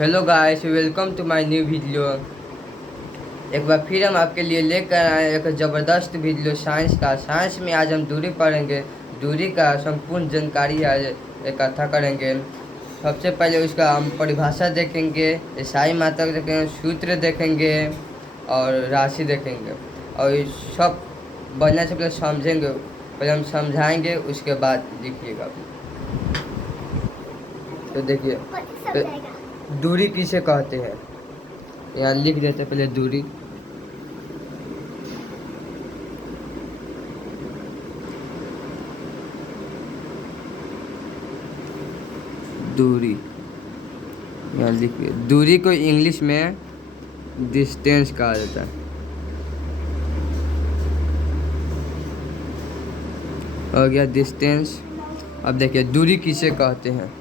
Hello guys, welcome to my new video. एक बार फिर हम आपके लिए लेकर आए एक ज़बरदस्त वीडियो साइंस का। साइंस में आज हम दूरी पढ़ेंगे। दूरी का संपूर्ण जानकारी आज इकट्ठा करेंगे। सबसे पहले उसका हम परिभाषा देखेंगे, ईसाई मात्रक देखेंगे, सूत्र देखेंगे और राशि देखेंगे। और ये सब बनने से पहले समझेंगे, पहले हम समझाएंगे, उसके बाद लिखिएगा। तो देखिए, तो दूरी किसे कहते हैं, यहाँ लिख देते पहले दूरी। दूरी यहाँ लिखिए। दूरी को इंग्लिश में डिस्टेंस कहा जाता है। हो गया डिस्टेंस। अब देखिए दूरी किसे कहते हैं।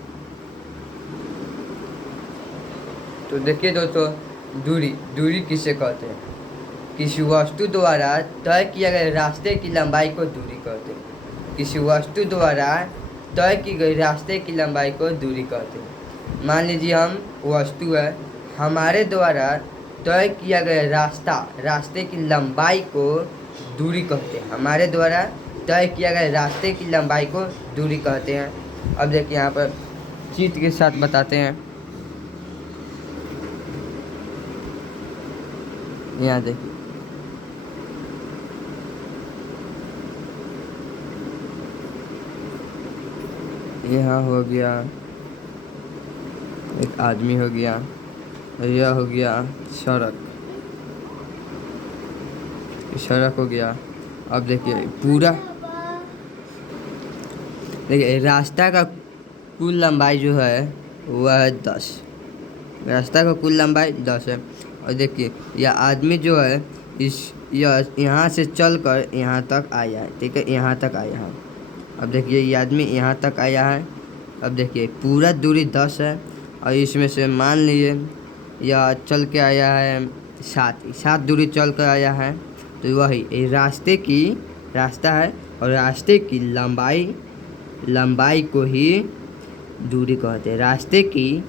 तो देखिए दोस्तों, दूरी किसे कहते हैं। किसी वस्तु द्वारा तय किए गए रास्ते की लंबाई को दूरी कहते हैं। किसी वस्तु द्वारा तय की गई रास्ते की लंबाई को दूरी कहते हैं। मान लीजिए हम वस्तु है, हमारे द्वारा तय किया गया रास्ते की लंबाई को दूरी कहते हैं। हमारे द्वारा तय किया गया रास्ते की लंबाई को दूरी कहते हैं। अब देखिए यहाँ पर चित्र के साथ बताते हैं। यहाँ देखिए, यहाँ हो गया एक आदमी, हो गया यह, हो गया सड़क हो गया। अब देखिए पूरा, देखिए रास्ता का कुल लंबाई जो है वह है 10। रास्ता का कुल लंबाई 10 है। और देखिए यह आदमी जो है यह यहाँ से चलकर यहाँ तक आया है, ठीक है, यहाँ तक आया है। अब देखिए ये आदमी यहाँ तक आया है। अब देखिए पूरा दूरी 10 है और इसमें से मान लीजिए यह चल के आया है 7 दूरी चल कर आया है। तो वही रास्ता है और रास्ते की लंबाई को ही दूरी कहते हैं। रास्ते की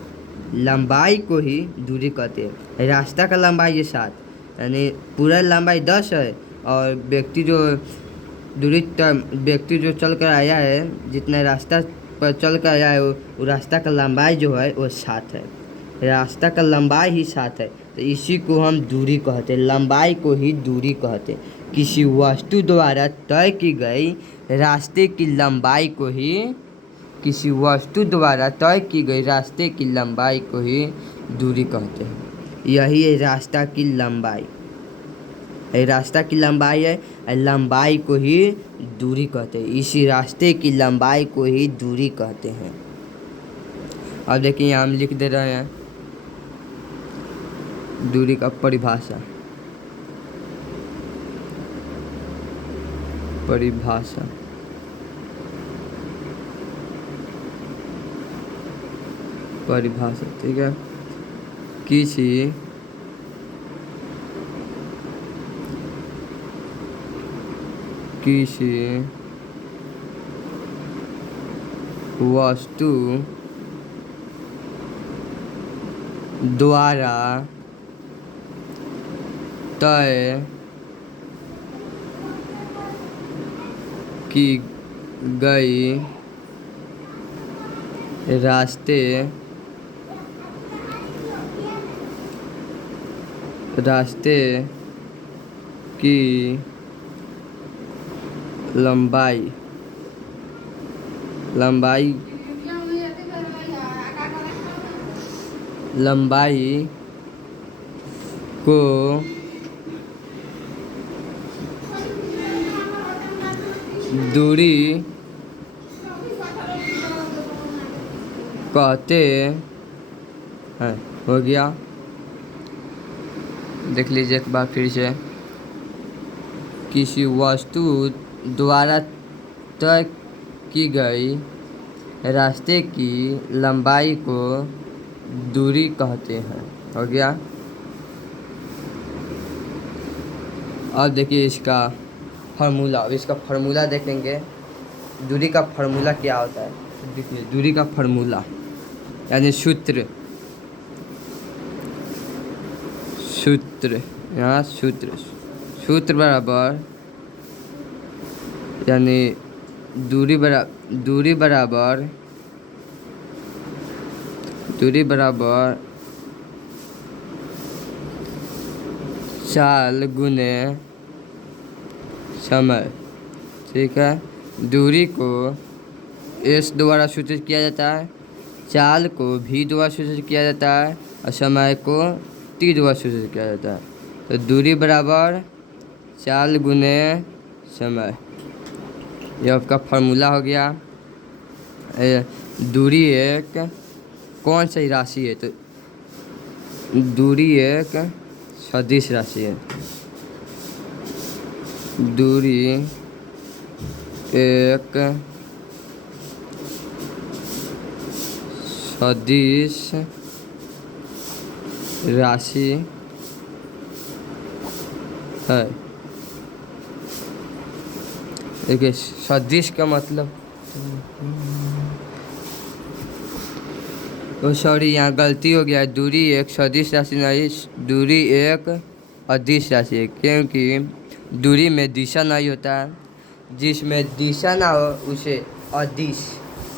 लंबाई को ही दूरी कहते हैं। रास्ता का लंबाई ये 7, यानी पूरा लंबाई 10 है। और व्यक्ति जो चल कर आया है, जितना रास्ता पर चल कर आया है, वो रास्ता का लंबाई जो है वो 7 है। रास्ता का लंबाई ही 7 है, तो इसी को हम दूरी कहते हैं। लंबाई को ही दूरी कहते हैं। किसी वस्तु द्वारा तय की गई रास्ते की लंबाई को ही किसी वस्तु द्वारा तय की गई रास्ते की लंबाई को ही दूरी कहते हैं। यही है रास्ता की लंबाई। रास्ता की लंबाई है, लंबाई को ही दूरी कहते हैं। इसी रास्ते की लंबाई को ही दूरी कहते हैं। अब देखिए यहाँ हम लिख दे रहे हैं दूरी का परिभाषा। ठीक है। किसी वस्तु द्वारा तय की गई रास्ते की लंबाई को दूरी कहते हैं। हो गया, देख लीजिए एक बार फिर से। किसी वस्तु द्वारा तय की गई रास्ते की लंबाई को दूरी कहते हैं। हो गया। अब देखिए इसका फार्मूला देखेंगे। दूरी का फार्मूला क्या होता है। देखिए दूरी का फार्मूला यानी सूत्र सूत्र, यहाँ सूत्र, सूत्र बराबर यानी दूरी बराबर चाल गुने समय। ठीक है, दूरी को s द्वारा सूचित किया जाता है, चाल को v द्वारा सूचित किया जाता है और समय को t द्वारा सूचित किया जाता है। तो दूरी बराबर चाल गुने समय, यह आपका फार्मूला हो गया। दूरी एक कौन सी राशि है? तो दूरी एक सदिश राशि है। दूरी एक सदिश राशि है। देखिए सदिश का मतलब, तो सॉरी यहाँ गलती हो गया, दूरी एक सदिश राशि नहीं, दूरी एक अदिश राशि है, क्योंकि दूरी में दिशा नहीं होता है। जिसमें दिशा ना हो उसे अदिश,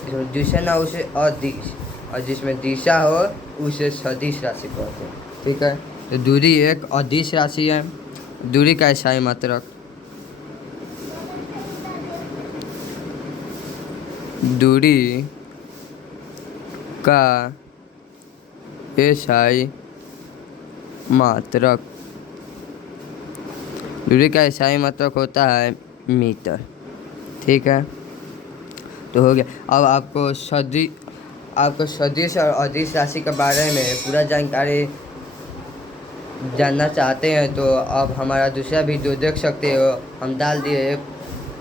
जिसमें दिशा ना हो उसे अदिश, और जिसमें दिशा हो उसे सदिश राशि कहते हैं। ठीक है, तो दूरी एक अदिश राशि है। दूरी का इकाई मात्रक, दूरी का इकाई मात्रक, दूरी का इकाई मात्रक होता है मीटर। ठीक है, तो हो गया। अब आपको सदिश और अदिश राशि के बारे में पूरा जानकारी जानना चाहते हैं तो आप हमारा दूसरा वीडियो देख सकते हो, हम डाल दिए,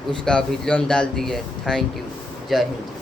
उसका वीडियो हम डाल दिए। थैंक यू, जय हिंद।